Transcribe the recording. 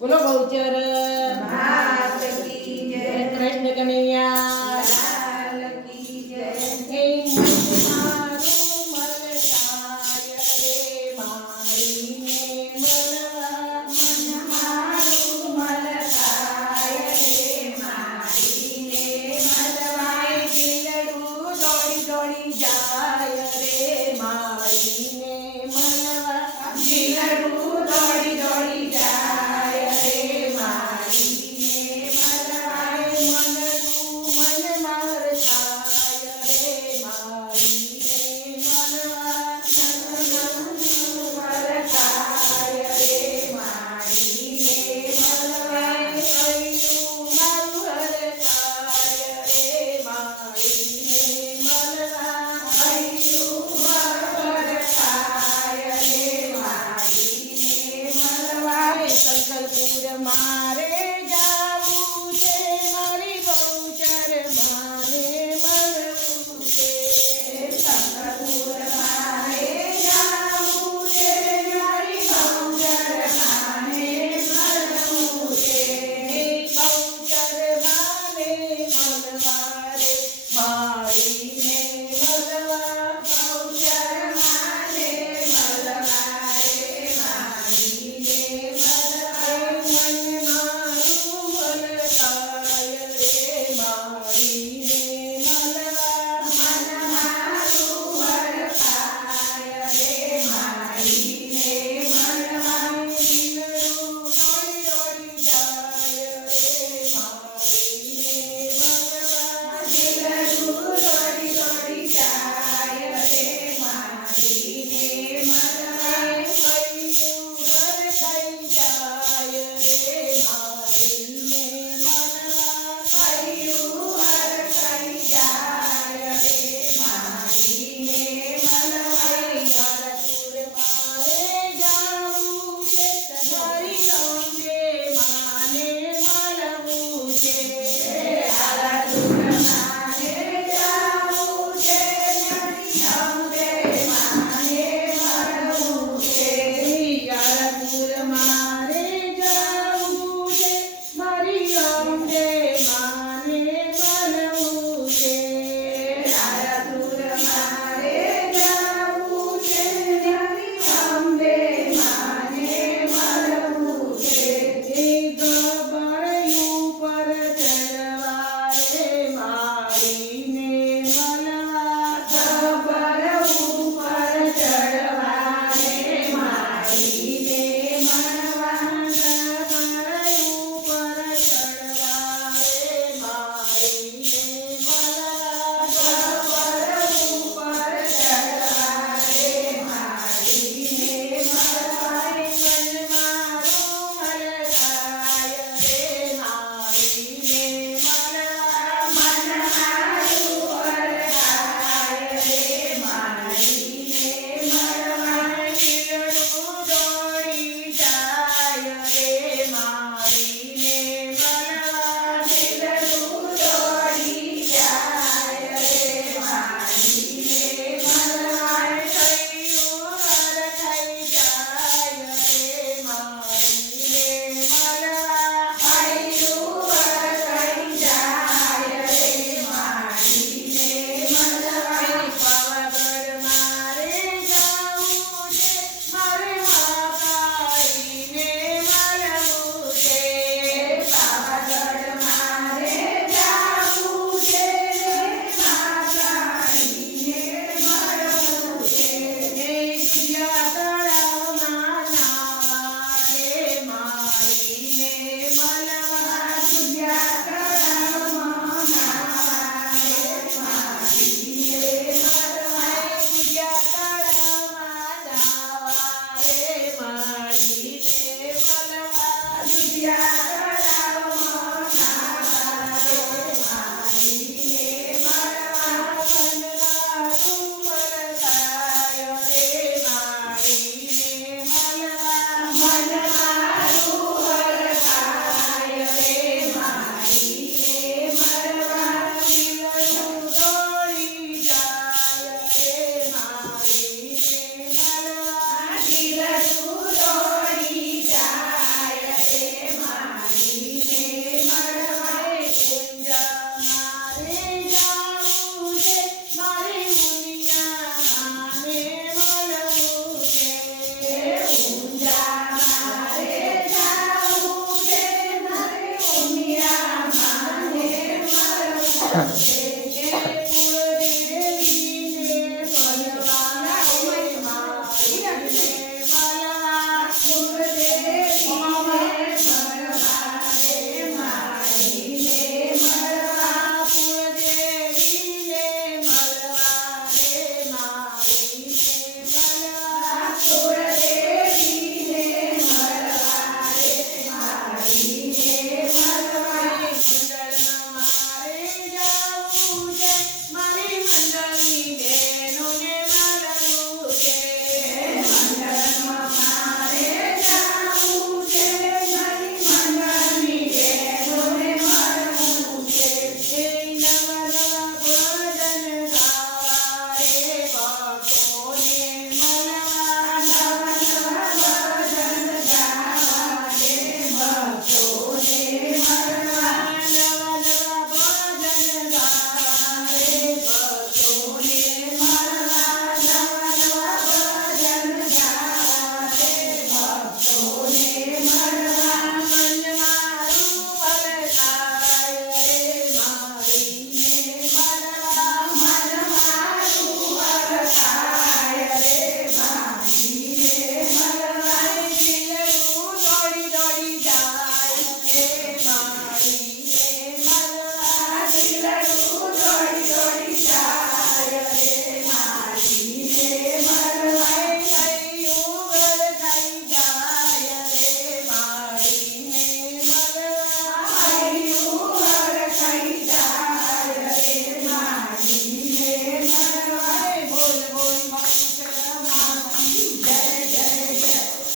कुलगोचर Krishna Kanhaiya Dori, dori.